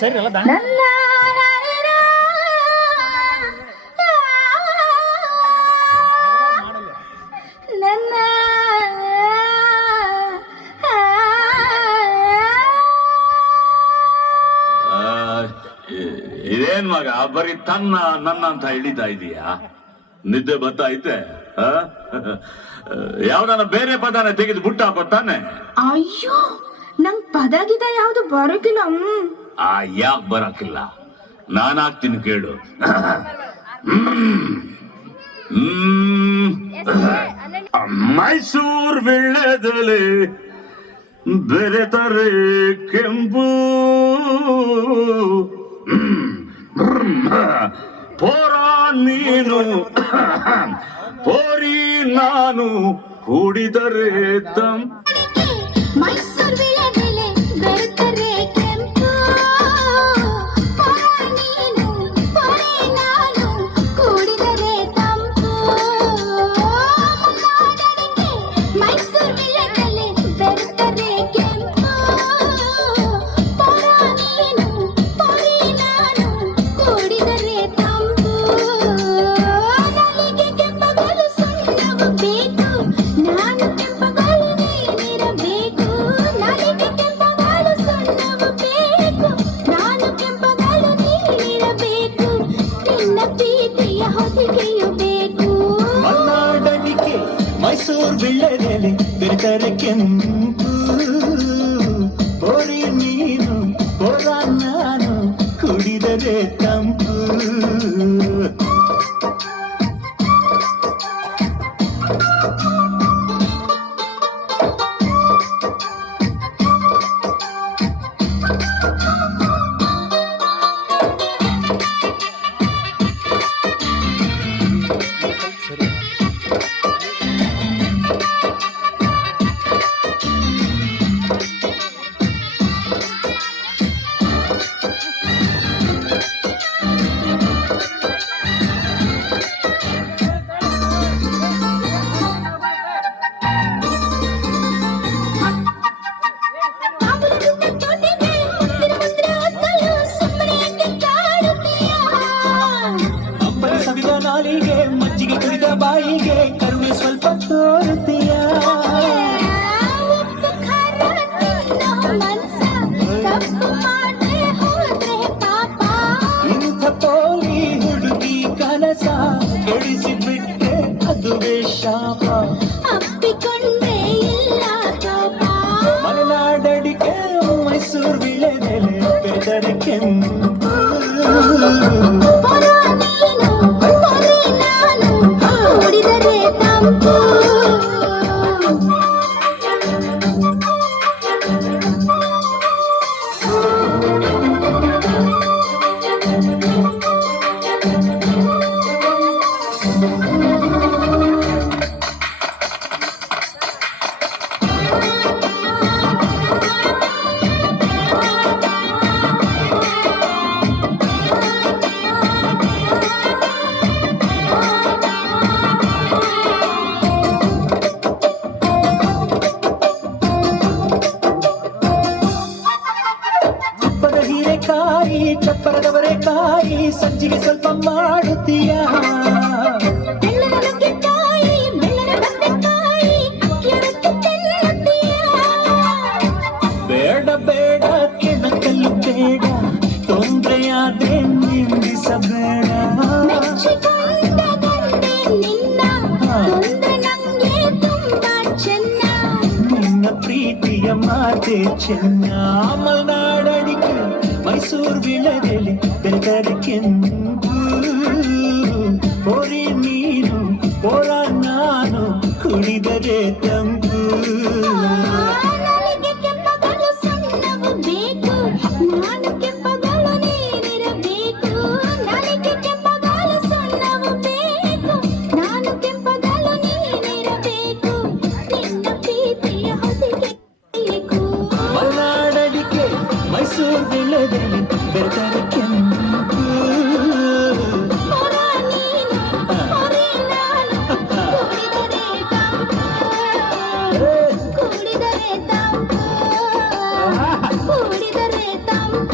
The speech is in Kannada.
ಸರಿ ಅಲ್ಲ ನನ್ನ ಇದೇನ್ ಮಗ ಬರೀ ತನ್ನ ನನ್ನ ಅಂತ ಹಿಡಿತಾ ಇದೀಯಾ? ನಿದ್ದೆ ಬರ್ತಾ ಐತೆ? ಯಾವ್ದಾನ ಬೇರೆ ಪದನ ತೆಗೆದು ಬುಟ್ಟ ಹಾಕೋತಾನೆ. ಅಯ್ಯೋ ನಂಗ್ ಪದ ಗಿದ ಯಾವ್ದು ಬರೋಕಿಲ್ಲ. ಯಾಕೆ ಬರಕಿಲ್ಲ? ನಾನು ಹಾಕ್ತೀನಿ ಕೇಳು. ಮೈಸೂರ್ ಬೆಳ್ಳೆದಲೆ ಬೆರೆತರೆ ಕೆಂಪು ಪೋರ ನೀನು ಪೋರಿ ನಾನು ಕುಡಿದರೆ ತಂ ಮೈಸೂರ್ ವಿಳೆದೆಲೆ ಬೆರೆತರೆ ಕೆಂಪು ನೀನು ಪೊರೆ ನಾನು ಕುಡಿದರೆ ತಂಪು. ಮೈಸೂರ್ ವಿಳೆದೆಲೆ ಬೆರೆತರೆ ಕೆಂಪು ನೀನು ಪೊರೆ ನಾನು ಕುಡಿದರೆ ತಂಪು. ನನಗೆ ಕೆಂಪಗಲು ಸುಣ್ಣವು ಬೇಕು, ನಾನು ಕೆಂಪಗಲು ನೀನಿರಬೇಕು. ನನಗೆ ಕೆಂಪಗಲು ಸುಣ್ಣವು ಬೇಕು, ನಾನು ಕೆಂಪಗಲು ನೀನಿರಬೇಕು. ನಿನ್ನ ಪ್ರೀತಿಯ ಹೊದಿಕೆಯು ಬೇಕು. ಮಲ್ನಾಡನಿಕೆ ಮೈಸೂರು ಬಿಳ್ಳೆದೆಲೆ ಬೆರೆತರೆ ಕೆಂಪು ಪೋರಿ ನೀನು ಪೋರ ನಾನು ಕುಡಿದರೆ ತಂಪು. ಅಪ್ಪನ ಸವಿದ ನಾಲಿಗೆ ಮಜ್ಜಿಗೆ ಕುಡಿದ ಬಾಯಿಗೆ ಕರುಣೆ ಸ್ವಲ್ಪ ತೋರುತ್ತೀಯ. ಉಪ್ಪು ಖಾರ ತಿನ್ನೋ ಮನ್ಸ ತಪ್ಪು ಮಾಡ್ದೆ ಹೋದ್ರೆ ಪಾಪ. ಇಂಥ ಪೋಲಿ ಹುಡುಗಿ ಕನಸ ಕೆಡಿಸಿಬಿಟ್ರೆ ಅದುವೇ ಶಾಪ. ಅಪ್ಪಿಕೊಂಡ್ರೆ ಇಲ್ಲ ಕೋಪ. ಮಲೆನಾಡಡಿಕೆ ಮೈಸೂರು ವಿಳೆದೆಲೆ ಬೆರೆತರೆ ಕೆಂಪು ಪೊರ ನೀನು ಪೊರೆ ನಾನು ಕುಡಿದರೆ ತಂಪು. ತುಪ್ಪದ ಹೀರೆಕಾಯಿ ಚಪ್ಪರದವರೆಕಾಯಿ ಸಜ್ಜಿಗೆ ಸ್ವಲ್ಪ ಮಾಡುತ್ತೀಯ. ಬೆಳ್ಳನ ನುಗ್ಗೆಕಾಯಿ ಬೆಳ್ಳನ ಬಂಡೆಕಾಯಿ ಕೆಳಕ್ಕೆ ತೆಲ್ಲುತ್ತೀಯ. ಬೇಡ ಬೇಡ ಕೆಣಕಲು ಬೇಡ, ತೊಂದರೆಯಾದ್ರೆ ನಿಂದಿಸಬೇಡ. ಮೆಚ್ಚಿಕೊಂಡ ಗಂಡೆ ನಿನ್ನ ತೊಂದ್ರೆ ನಂಗೆ ತುಂಬಾ ಚೆನ್ನ. ನಿನ್ನ ಪ್ರೀತಿಯ ಮಾತೆ ಚೆನ್ನ. ಮಲ್ನಾಡಡಿಕೆ ಮೈಸೂರು ವಿಳೆದೆಲೆ ಬೆರೆತರೆ ಕೆಂಪು ಪೋರಿ ನೀನು ಪೋರ ನಾನು ಕುಡಿದರೆ ತಂಪು. ನನಗೆ ಕೆಂಪಗಲು ಸುಣ್ಣವು ಬೇಕು, ನಾನು ಕೆಂಪಗಲು ನೀನಿರಬೇಕು. ನನಗೆ ಕೆಂಪಗಲು ಸುಣ್ಣವು ಬೇಕು, ನಾನು ಕೆಂಪಗಲು ನೀನಿರಬೇಕು. ನಿನ್ನ ಪ್ರೀತಿಯ ಹೊದಿಕೆ ಬೇಕು. ಮಲ್ನಾಡಡಿಕೆ ಮೈಸೂರು ವಿಳೆದೆಲೆ ಬೆರೆತರೆ ಕೆಂಪು ಪೊರ ನೀನು ಪೊರೆ ನಾನು ಕುಡಿದರೆ ತಂಪು. ಕುಡಿದರೆ ತಂಪು. ಕುಡಿದರೆ ತಂಪು